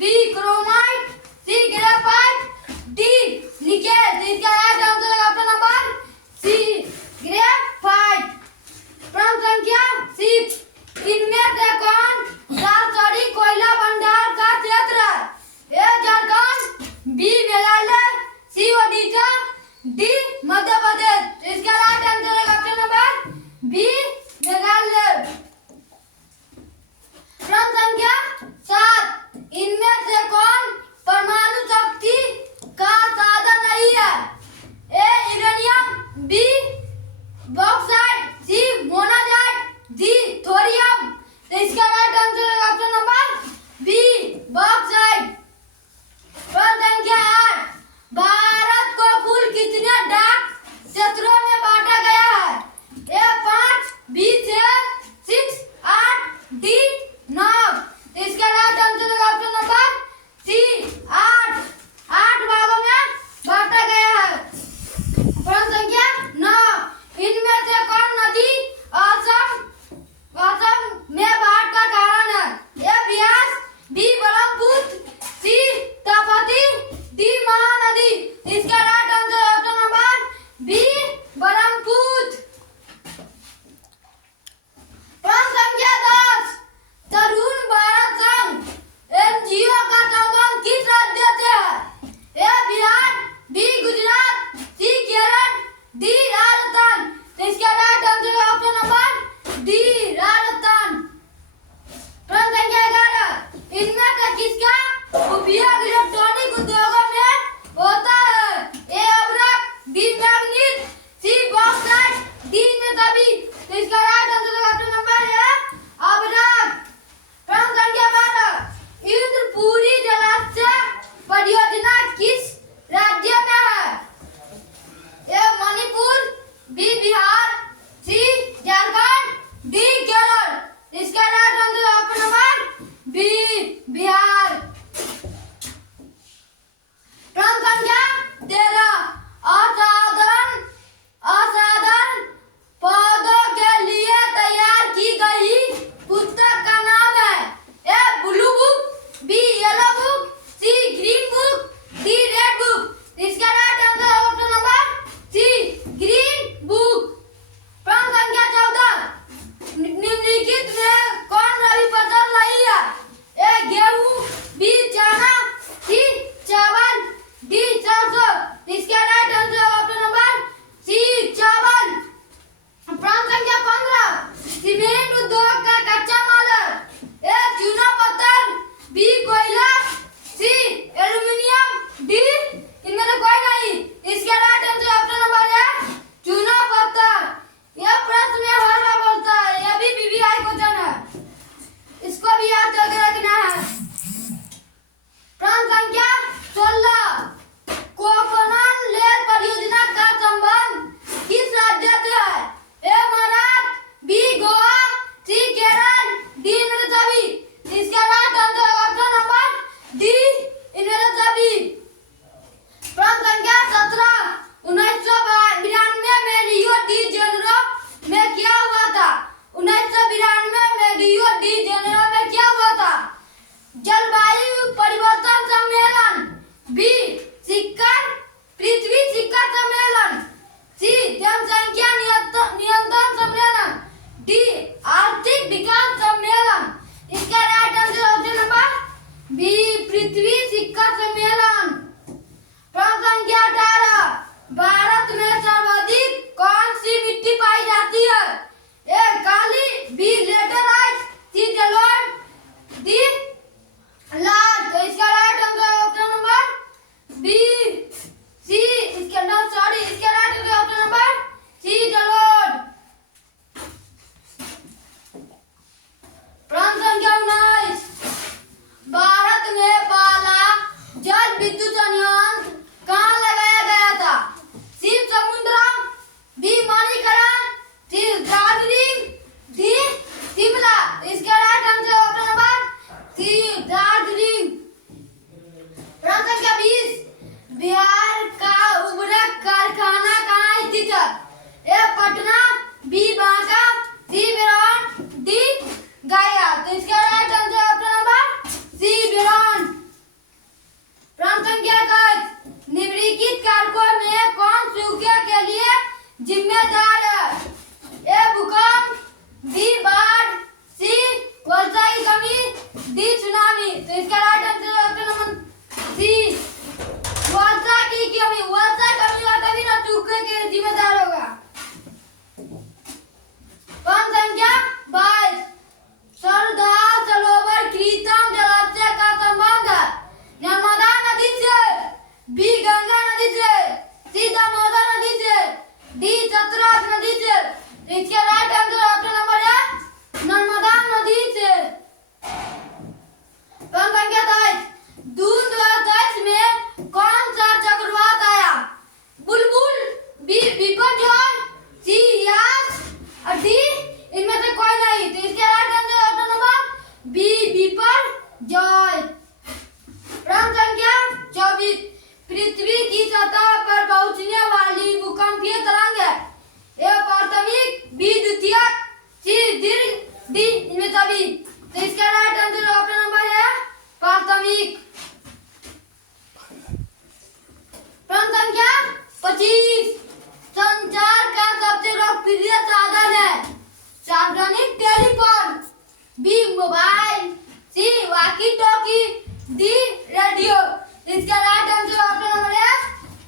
B chromite, सी graphite, D nickel. तो इसका right answer है ऑप्शन नंबर सी ग्रेफाइट। प्रश्न संख्या 6, इनमें से कौन सालसरी कोयला भंडार का क्षेत्र है? ए झारखंड, बी मेघालय, सी ओडिशा, डी मध्य प्रदेश। इसका राइट आंसर है ऑप्शन नंबर बी मेघालय। प्रश्न संख्या 7, इनमें से कौन परमाणु शक्ति का साधन नहीं है? ए यूरेनियम, बी बॉक्साइट, सी मोनाजाइट, डी सभी। तो इसका राइट आंसर ऑप्शन नंबर है प्राथमिक। प्रश्न संख्या 25। संचार का सबसे लोकप्रिय साधन है सार्वजनिक टेलीफोन, बी मोबाइल, सी वॉकी टॉकी, डी रेडियो। इसका राइट आंसर ऑप्शन नंबर है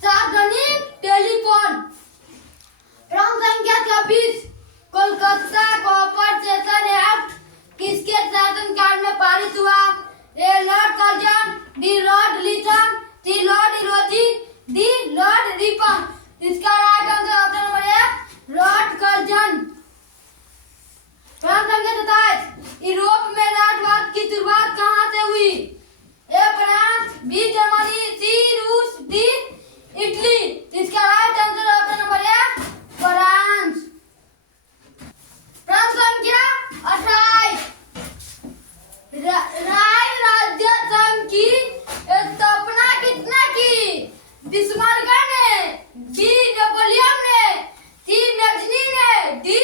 सार्वजनिक टेलीफोन। प्रश्न संख्या 26। कोलकाता कॉरपोरेशन एक्ट किसके शासनकाल में पारित हुआ? A Lord Curzon, B Lord Lytton, C Lord इरोजी, डी लॉर्ड रिपन। इसका राइट आंसर ऑप्शन नंबर है लॉर्ड कर्जन। प्रश्न संख्या 27। यूरोप में राष्ट्रवाद की शुरुआत कहाँ से हुई? ए फ्रांस, बी जर्मनी, सी रूस, डी इटली। इसका राइट आंसर ऑप्शन नंबर है फ्रांस। प्रश्न संख्या 28। राय राज्य संघ की स्थापना किसने की? बिस्मार्क ने, बी नेपोलियन ने, सी मैगनी ने, डी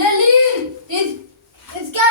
लेनिन। इसका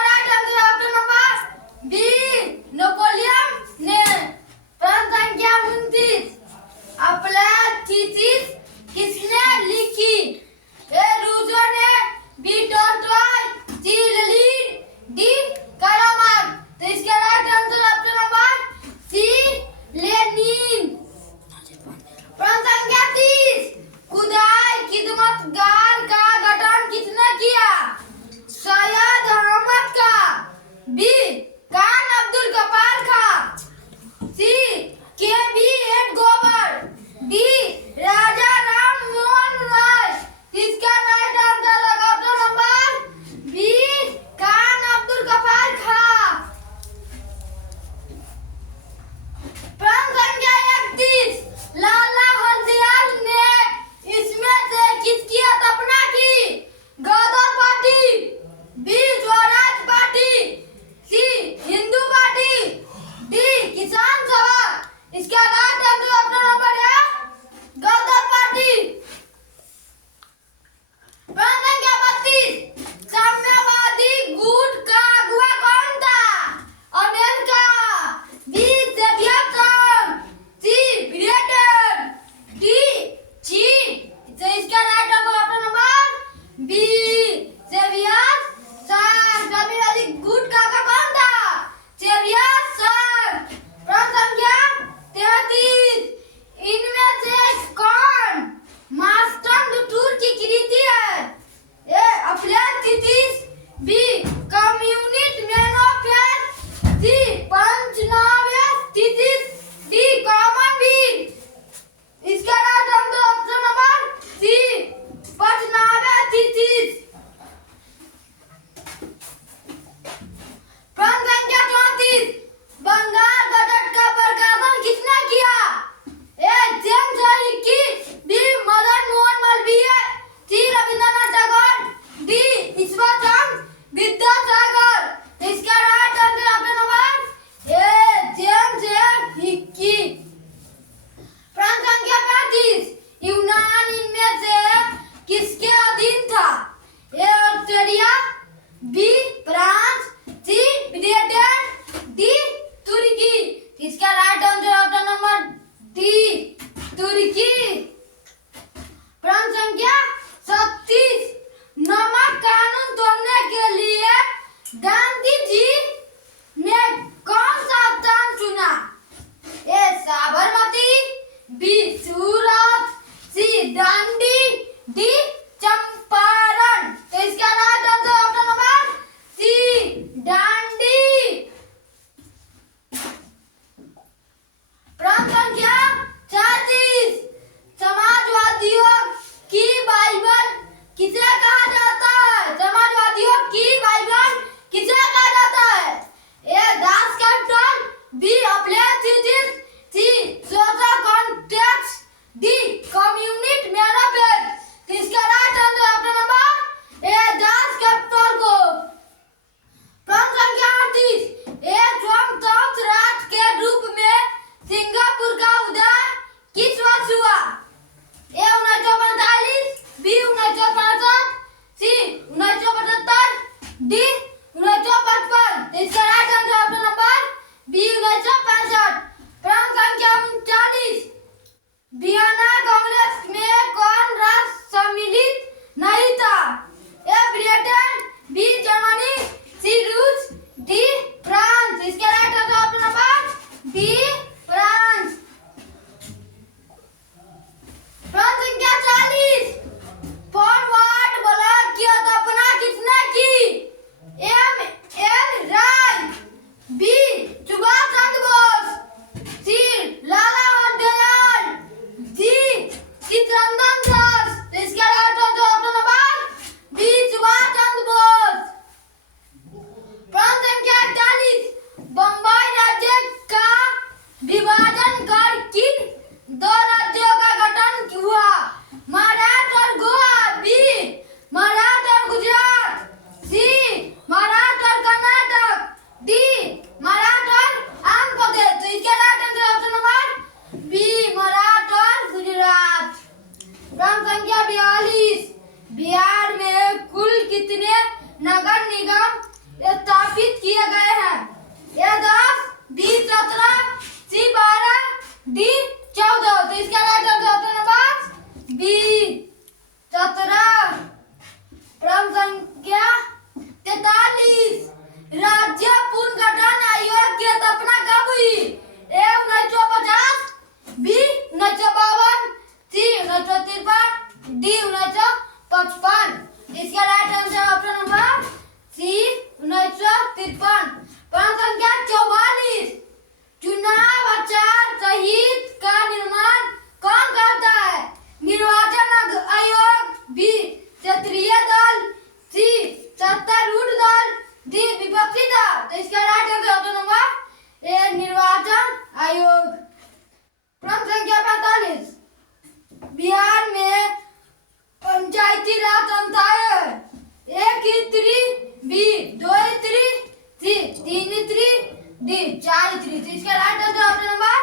डी 4 3। तो इसका right answer option number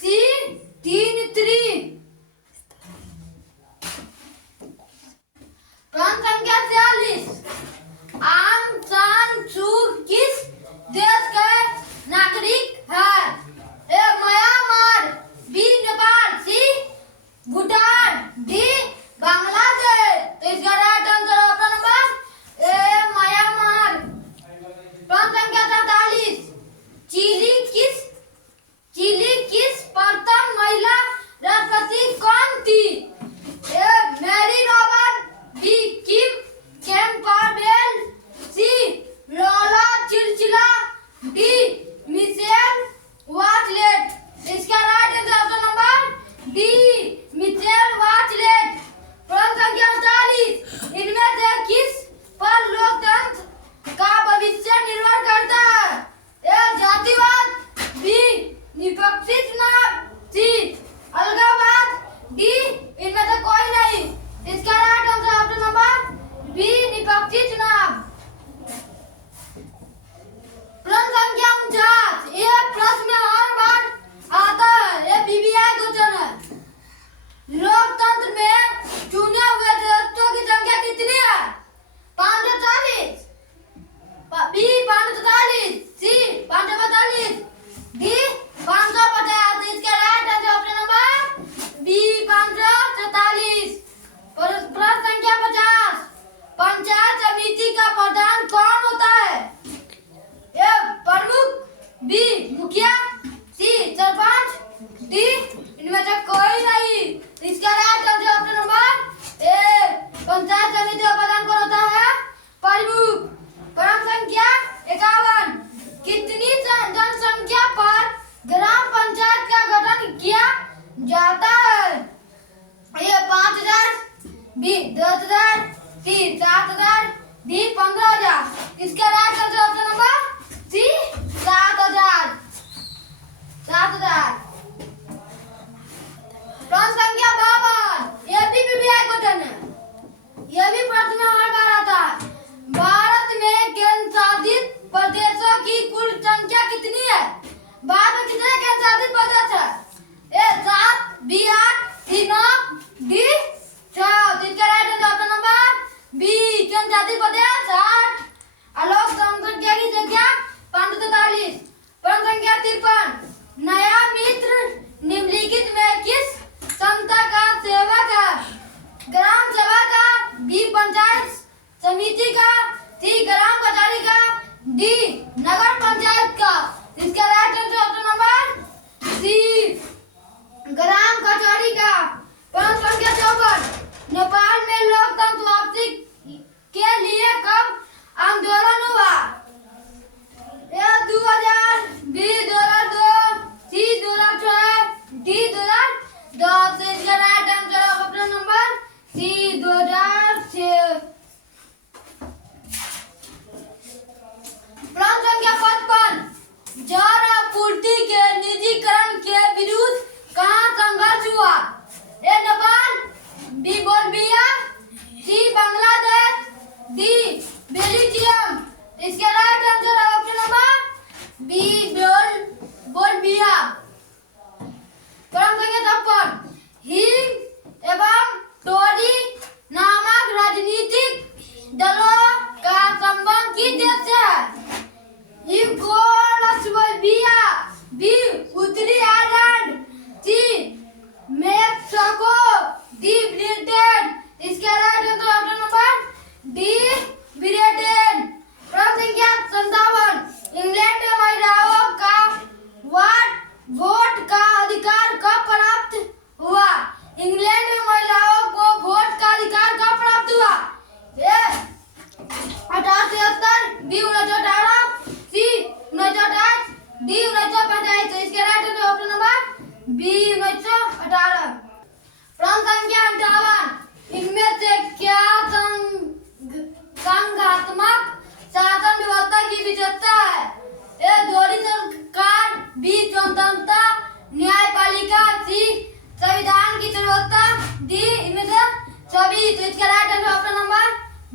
C 3 3। प्रश्न संख्या 46। आंग सान सू किस देश के नागरिक है? ए म्यांमार, बी नेपाल, सी भूटान, डी बांग्लादेश। तो इसका right answer option number A Myanmar. प्रश्न संख्या 47। चिली किस प्रथम महिला राष्ट्रपति कौन थी? A Mary Robert, B Kim Campbell, C Laura Chinchilla, D Michelle Bachelet. इसका right answer option number D Michelle Bachelet. प्रश्न संख्या 48। इनमें से किस पर लोकतंत्र का भविष्य निर्भर करता है? ए जातिवाद, बी निष्पक्ष चुनाव, सी अलगाववाद, डी इनमें से कोई नहीं। इसका right answer option number B निष्पक्ष चुनाव। प्रश्न संख्या 49। ये प्रश्न में हर बार आता है, ये पीबीआई क्वेश्चन है। लोकतंत्र में चुने हुए सदस्यों की संख्या कितनी है? 540, बी 544, सी 542, डी 550। इसका right answer option number B 544। प्रश्न संख्या 50। पंचायत समिति का प्रधान कौन होता है? ए प्रमुख, बी मुखिया, सी सरपंच, डी इनमें से कोई नहीं। इसका right answer option number A panchayat समिति का प्रधान कौन होता है? प्रमुख। प्रश्न संख्या 51। कितनी जनसंख्या पर ग्राम पंचायत का गठन किया जाता है? A 5000, B 10000, C 7000, D 15000। इसका right answer option number C 7000। प्रश्न संख्या 52। ये भी पीबीआई क्वेश्चन है। यह भी प्रश्न में हर बार आता है। भारत में केंद्र शासित प्रदेशों की कुल संख्या कितनी है? भारत में कितने केंद्र शासित प्रदेश है? A 7, B 8, C 9, D 6। तो इसका right answer option number B केंद्र शासित प्रदेश 8। आलोक संख्या की संख्या 543। प्रश्न संख्या 53। नया मित्र निम्नलिखित में किस संस्था का सेवक है? ग्राम सभा का, बी पंचायत समिति का, सी ग्राम कचहरी का, डी नगर पंचायत का। इसका right answer option number C ग्राम कचहरी का। प्रश्न संख्या 54। नेपाल में लोकतंत्र वापसी के लिए कब आंदोलन हुआ? A 2000, B 2002, C 2006, D 2010। तो इसका right answer option number C 2006। प्रश्न संख्या 55। जल आपूर्ति के निजीकरण के विरुद्ध कहाँ संघर्ष हुआ? A Nepal, B Bolivia, C Bangladesh, D Belgium. इसका right answer option number B Bolivia. प्रश्न संख्या 56। हिंद एवं टोरी नामक राजनीतिक दलों का संबंध किस देश से है? यूगोस्लाविया, बी उत्तरी आयरलैंड, सी मेक्सिको, डी ब्रिटेन। इसका right answer option number D Britain. प्रश्न संख्या 57। इंग्लैंड में महिलाओं का वोट का अधिकार कब प्राप्त हुआ? इंग्लैंड में महिलाओं को वोट का अधिकार कब प्राप्त हुआ? A 1873, B 1918, C 1928, D 1945। तो इसके right answer option number B 1918। प्रश्न संख्या 58। इनमें से क्या संघात्मक शासन व्यवस्था की विशेषता है? ए दोहरी सरकार, बी स्वतंत्रता न्यायपालिका, सी संविधान की सर्वोच्चता, डी इनमें से सभी। तो इसका right answer option number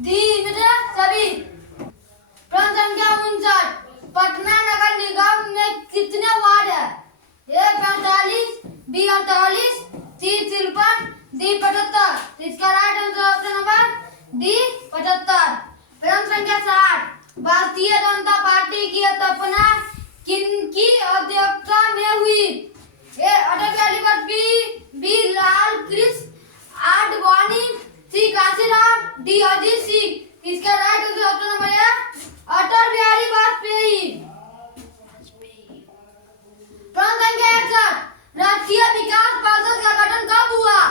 D इनमें से सभी। प्रश्न संख्या 59। पटना नगर निगम में ए 45, बी 48, सी 53, डी 75। इसका right answer option number D 75। प्रश्न संख्या 60। भारतीय जनता पार्टी की स्थापना किनकी अध्यक्षता में हुई? ए अटल बिहारी वाजपेयी, बी लाल कृष्ण आडवाणी, सी काशीराम, डी अजीत सिंह। इसका राइट आंसर ऑप्शन नंबर है अटल बिहारी वाजपेयी। प्रश्न संख्या 61। राष्ट्रीय विकास परिषद का गठन कब हुआ?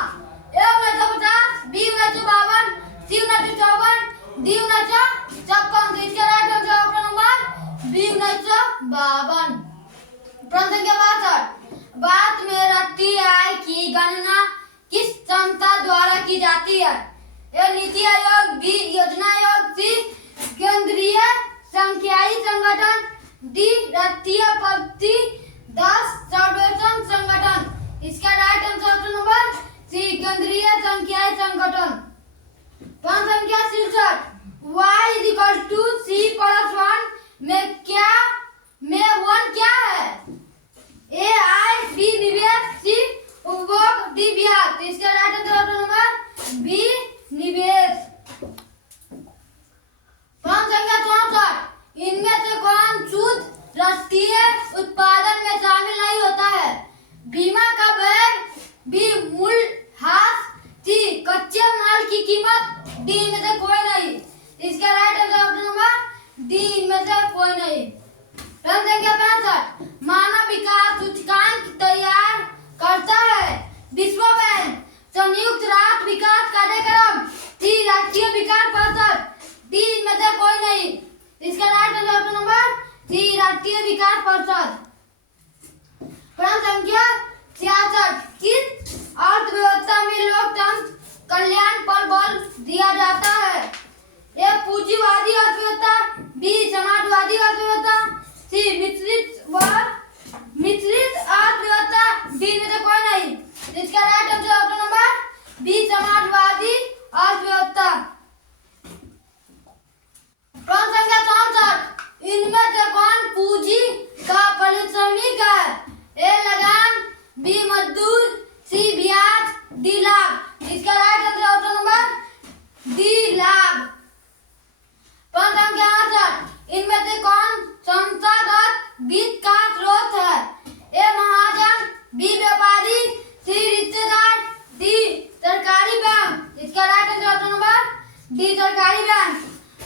A 1950, B 1952, C 1954, D 1956। इसका right answer option number B 1952। प्रश्न संख्या 62। भारत में राष्ट्रीय आय की गणना किस संस्था द्वारा की जाती है? ए नीति आयोग, बी योजना आयोग, सी केंद्रीय सांख्यिकी संगठन, डी राष्ट्रीय पद्धति 10 सर्वेक्षण संगठन। इसका right answer option number C केंद्रीय सांख्यिकी संगठन। प्रश्न संख्या 66। y = c+1 में 1 क्या है? ए आय, बी निवेश, सी उपभोग, डी ब्याज। इसका right answer option number B निवेश। प्रश्न संख्या 64। इनमें से कौन शुद्ध राष्ट्रीय उत्पादन में शामिल नहीं होता है? बीमा का बैग, बी मूल्यह्रास, सी कच्चे माल की कीमत, डी इनमें से कोई नहीं। इसका right answer option number D इनमें से कोई नहीं। प्रश्न संख्या 65। मानव विकास सूचकांक तैयार करता है विश्व बैंक, संयुक्त राष्ट्र विकास कार्यक्रम, सी राष्ट्रीय विकास परिषद, डी इनमें से कोई नहीं। इसका right answer option number C राष्ट्रीय विकास परिषद। प्रश्न संख्या 66। किस अर्थव्यवस्था में लोकतंत्र कल्याण पर बल दिया जाता है? ए पूंजीवादी अर्थव्यवस्था, बी समाजवादी अर्थव्यवस्था, सी मिश्रित अर्थव्यवस्था, डी में से कोई नहीं। इसका right answer option number B समाजवादी अर्थव्यवस्था। प्रश्न संख्या 64। इनमें से कौन पूंजी का पारिश्रमिक है? ए लगान, बी मजदूर, सी ब्याज, डी लाभ। इसका right answer option number D लाभ। प्रश्न संख्या 68। इनमें से कौन संस्थागत वित्त का स्रोत है? ए महाजन, बी व्यापारी, सी रिश्तेदार, डी सरकारी बैंक। इसका right answer option number D सरकारी बैंक।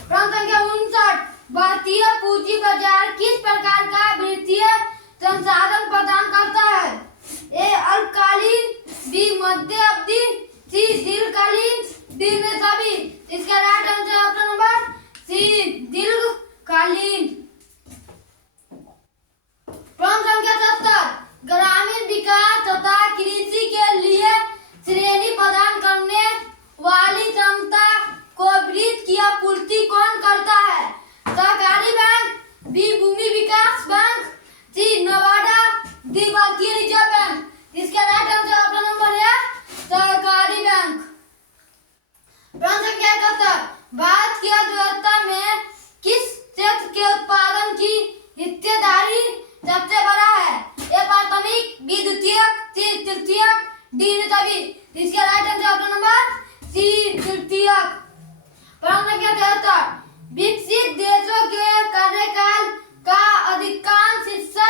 प्रश्न संख्या 59। भारतीय पूंजी बाजार किस प्रकार का वित्तीय संसाधन प्रदान करता है? ए अल्पकालीन, बी मध्य अवधि, सी दीर्घकालीन, डी में सभी। इसका right answer option number C दीर्घकालीन। प्रश्न संख्या 70। ग्रामीण विकास तथा कृषि के लिए श्रेणी प्रदान करने वाली संस्था को वित्त की आपूर्ति कौन करता है? सहकारी बैंक, बी भूमि विकास बैंक, सी नवादा, डी भारतीय रिजर्व बैंक। इसका राइट आंसर ऑप्शन नंबर है सहकारी बैंक। प्रश्न संख्या 71। भारत की अर्थव्यवस्था में किस क्षेत्र के उत्पादन की हिस्सेदारी सबसे बड़ा है? ए प्राथमिक, बी द्वितीयक, सी तृतीयक, डी में सभी। इसका right answer option number C तृतीयक। प्रश्न संख्या 73। विकसित देशों के कार्यकाल का अधिकांश हिस्सा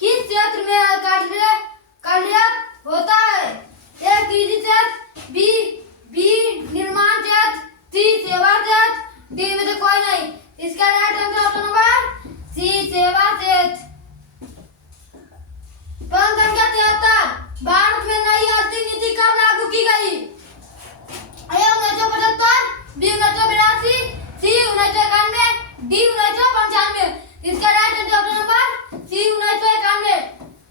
किस क्षेत्र में कार्यरत होता है? ए कृषि क्षेत्र, बी निर्माण क्षेत्र, सी सेवा क्षेत्र, डी में से कोई नहीं। इसका right answer option number C सेवा क्षेत्र। प्रश्न संख्या 73। भारत में नई आर्थिक नीति कब लागू की गई? A 1975, B 1982, C 1991, D 1995। इसका right answer option number C 1991।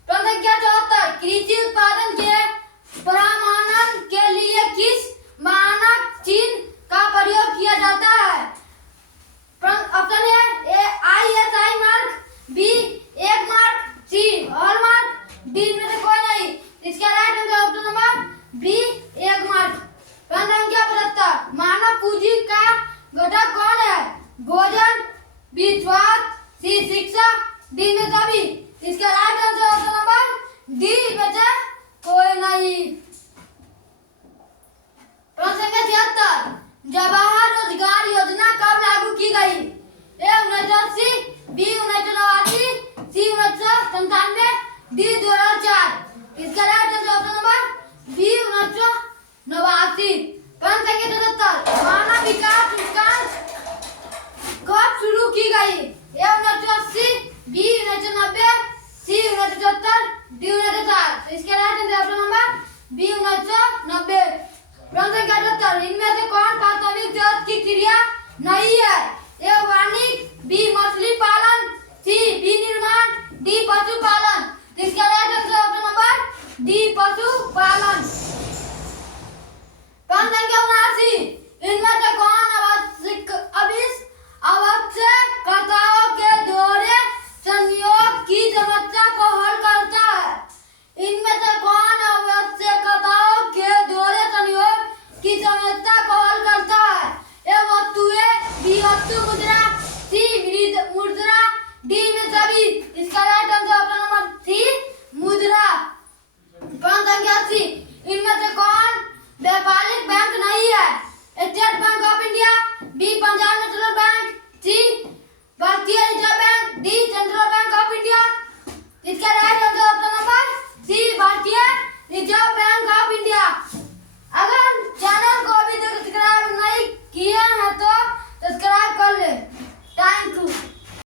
प्रश्न संख्या 74। कृषि उत्पादन के प्रमाणन के लिए किस मानक चिन्ह का प्रयोग किया जाता है? ऑप्शन है ISI mark, B Agmark, C hallmark, D में से कोई नहीं। इसका right answer option number B Agmark. प्रश्न संख्या 75। मानव पूंजी का घटक कौन है? भोजन, बी स्वास्थ्य, सी शिक्षा, डी में सभी। इसका right answer option number D 2004। इसका right answer option number B 1989। प्रश्न संख्या 77, मानव विकास सूचकांक कब शुरू की गई? ए 1980,